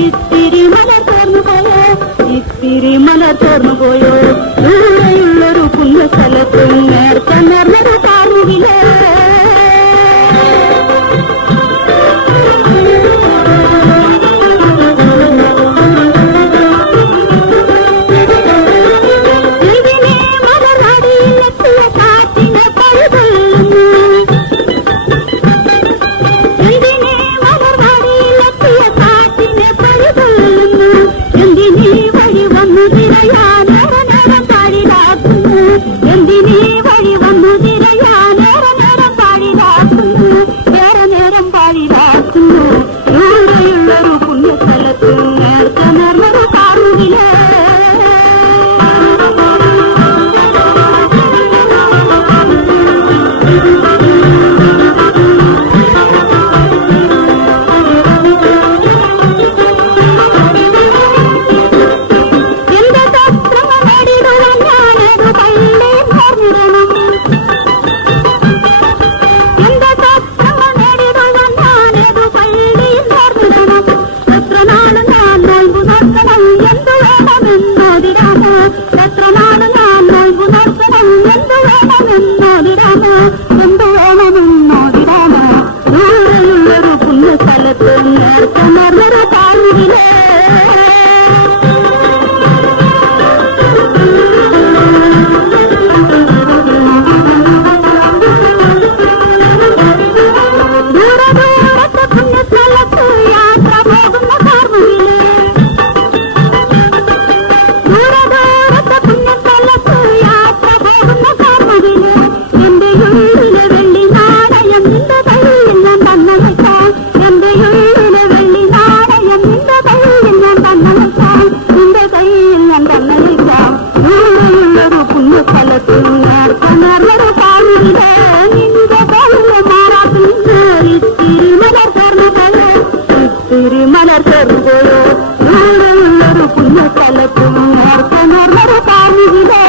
ഇത്തിരി മലർ തോർന്നു പോയോ, ഇത്തിരി മലർ തോർന്നു പോയോ. ദൂരെയുള്ളൊരു കുന്ന സ്ഥലത്തും നേർത്ത നേർന്നൊരു കാർമുകിലേ. ദൂരെയുള്ളൊരു പുണ്യസ്ഥലത്ത് നേർത്ത നേർന്നൊരു കാർമുകിലേ. ദൂരെയുള്ളൊരു പുണ്യസ്ഥലത്ത് നേർത്ത നേർന്നൊരു കാർമുകിലേ. ദൂരദൂരത്തെ പുണ്യസ്ഥലത്ത് യാത്ര പോകുന്ന കാർമുകിലേ. ദൂരദൂരത്തെ പുണ്യസ്ഥലത്ത് യാത്ര പോകുന്ന കാർമുകിലേ. എന്റെ ഉള്ളിലെ വെള്ളി നാണയം നിന്റെ കയ്യിൽ ഞാൻ തന്നേക്കാം. എന്റെ ഉള്ളിലെ വെള്ളി നാണയം നിന്റെ കയ്യിൽ ഞാൻ തന്നേക്കാം. നിന്റെ കയ്യിൽ ഞാൻ തന്നേക്കാം. ദൂരെയുള്ളൊരു പുണ്യസ്ഥലത്ത് നേർത്ത നേർന്നൊരു കാർമുകിലേ. നിന്റെ കയ്യിലെ മാറാത്തിൽ ഇത്തിരി മലർ ചേർന്നു പോയോ, ഇത്തിരി മലർ ചേർന്നു പോയോ. ദൂരെയുള്ളൊരു പുണ്യസ്ഥലത്ത് നേർത്ത നേർന്നൊരു കാർമുകിലേ.